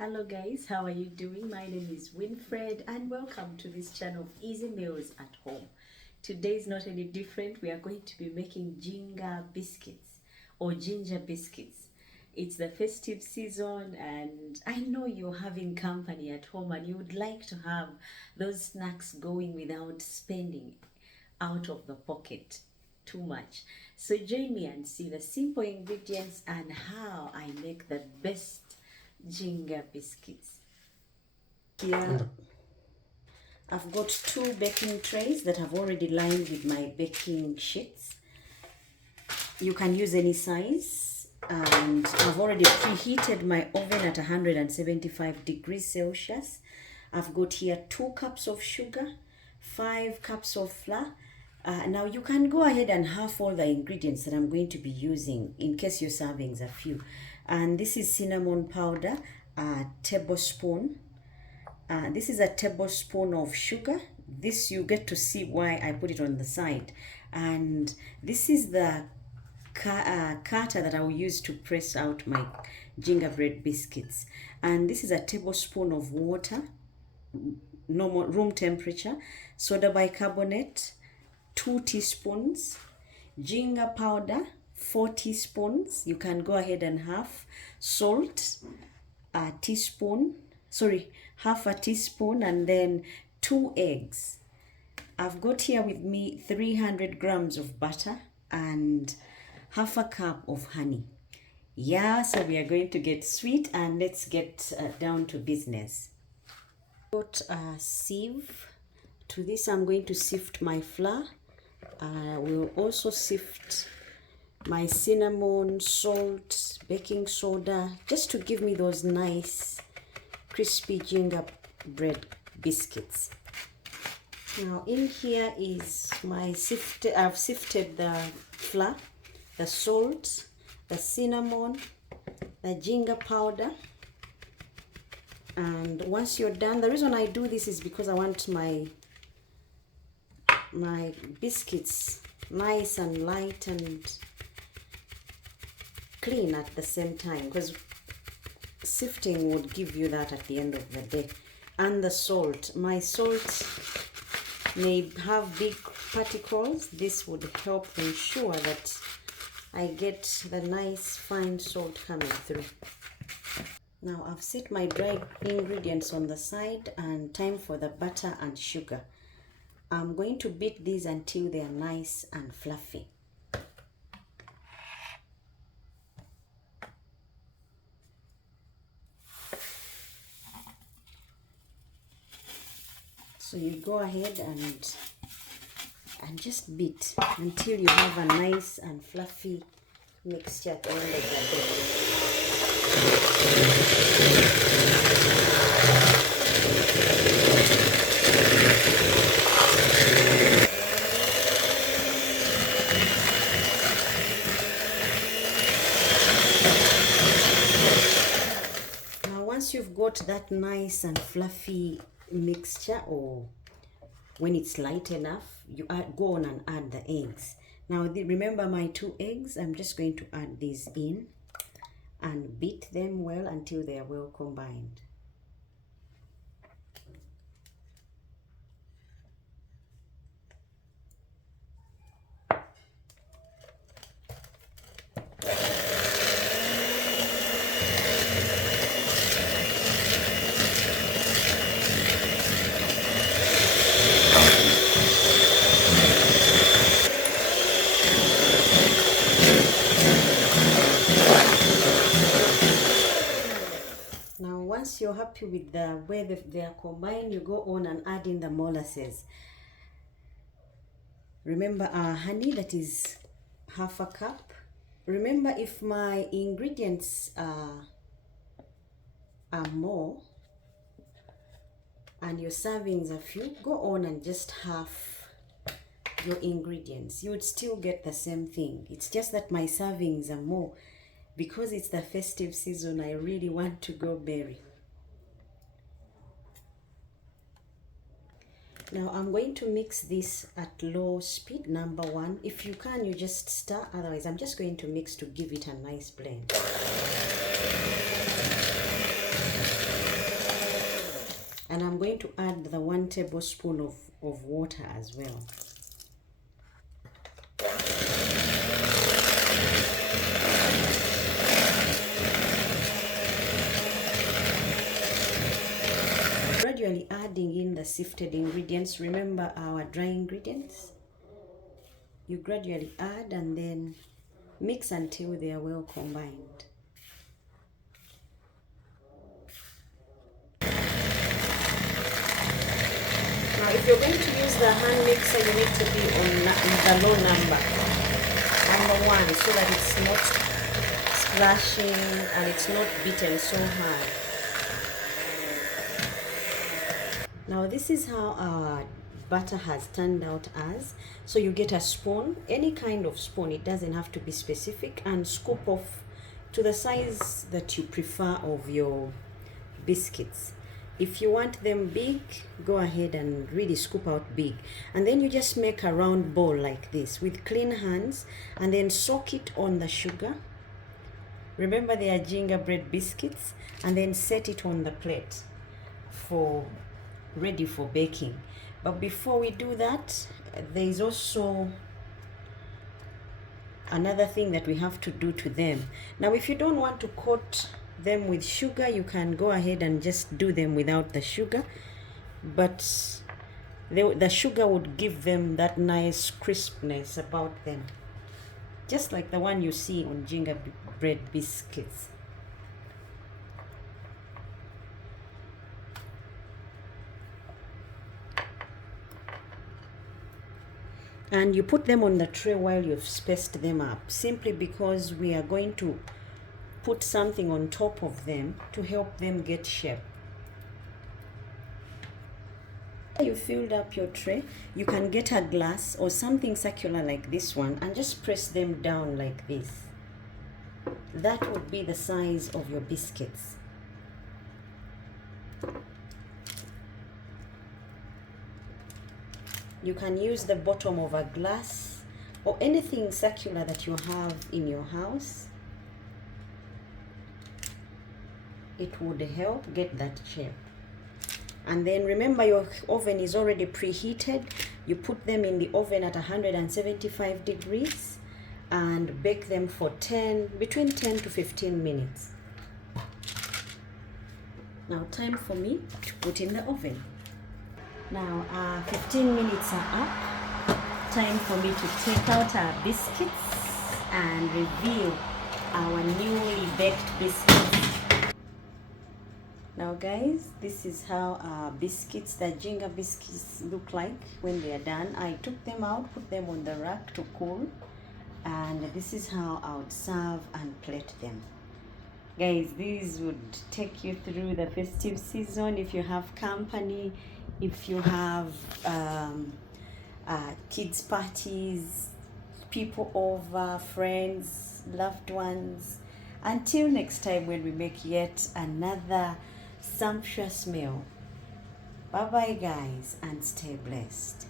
Hello guys, how are you doing? My name is Winfred and welcome to this channel of Easy Meals at Home. Today is not any different. We are going to be making ginger biscuits or ginger biscuits. It's the festive season and I know you're having company at home and you would like to have those snacks going without spending out of the pocket too much. So join me and see the simple ingredients and how I make the best ginger biscuits. Here I've got 2 baking trays that I've already lined with my baking sheets. You can use any size, and I've already preheated my oven at 175 degrees Celsius. I've got here 2 cups of sugar, 5 cups of flour. Now you can go ahead and half all the ingredients that I'm going to be using in case your servings are few. And this is cinnamon powder, a tablespoon. This is a tablespoon of sugar. This you get to see why I put it on the side. And this is the cutter that I will use to press out my gingerbread biscuits. And this is a tablespoon of water, normal room temperature, soda bicarbonate, 2 teaspoons, ginger powder, 4 teaspoons. You can go ahead and half. Salt, a teaspoon, half a teaspoon, and then 2 eggs. I've got here with me 300 grams of butter and half a cup of honey. Yeah, so we are going to get sweet and let's get down to business. Got a sieve. To this I'm going to sift my flour. We'll also sift my cinnamon, salt, baking soda, just to give me those nice crispy gingerbread biscuits. Now in here is my I've sifted the flour, the salt, the cinnamon, the ginger powder. And once you're done, the reason I do this is because I want my biscuits nice and light and clean at the same time, because sifting would give you that at the end of the day. And the salt, my salt may have big particles. This would help ensure that I get the nice fine salt coming through. Now I've set my dry ingredients on the side and time for the butter and sugar. I'm going to beat these until they are nice and fluffy. So you go ahead and just beat until you have a nice and fluffy mixture at the end of the Now once you've got that nice and fluffy mixture, or when it's light enough, you go on and add the eggs. Now remember my 2 eggs, I'm just going to add these in and beat them well until they are well combined. Once you're happy with the way they are combined, you go on and add in the molasses. Remember our honey, that is half a cup. Remember, if my ingredients are more and your servings are few, go on and just half your ingredients. You would still get the same thing. It's just that my servings are more. Because it's the festive season, I really want to go berry. Now I'm going to mix this at low speed, number 1. If you can, you just stir. Otherwise, I'm just going to mix to give it a nice blend. I'm going to add the 1 tablespoon of water as well. Gradually adding in the sifted ingredients. Remember our dry ingredients? You gradually add and then mix until they are well combined. Now if you're going to use the hand mixer, you need to be on the low number 1, so that it's not splashing and it's not beaten so hard. Now this is how our butter has turned out as. So you get a spoon, any kind of spoon, it doesn't have to be specific, and scoop off to the size that you prefer of your biscuits. If you want them big, go ahead and really scoop out big. And then you just make a round ball like this with clean hands and then soak it on the sugar. Remember they are gingerbread biscuits, and then set it on the plate ready for baking. But before we do that, there is also another thing that we have to do to them. Now if you don't want to coat them with sugar, you can go ahead and just do them without the sugar, but the sugar would give them that nice crispness about them, just like the one you see on gingerbread biscuits. And you put them on the tray while you've spaced them up, simply because we are going to put something on top of them to help them get shape. You filled up your tray, you can get a glass or something circular like this one and just press them down like this. That would be the size of your biscuits. You can use the bottom of a glass or anything circular that you have in your house. It would help get that shape. And then remember your oven is already preheated. You put them in the oven at 175 degrees and bake them for between 10 to 15 minutes. Now time for me to put in the oven. Now 15 minutes are up. Time for me to take out our biscuits and reveal our newly baked biscuits. Now guys, this is how our biscuits, the ginger biscuits, look like when they are done. I took them out, put them on the rack to cool, and this is how I would serve and plate them. Guys, these would take you through the festive season if you have company, if you have kids parties, people over, friends, loved ones. Until next time when we make yet another sumptuous meal. Bye bye guys, and stay blessed.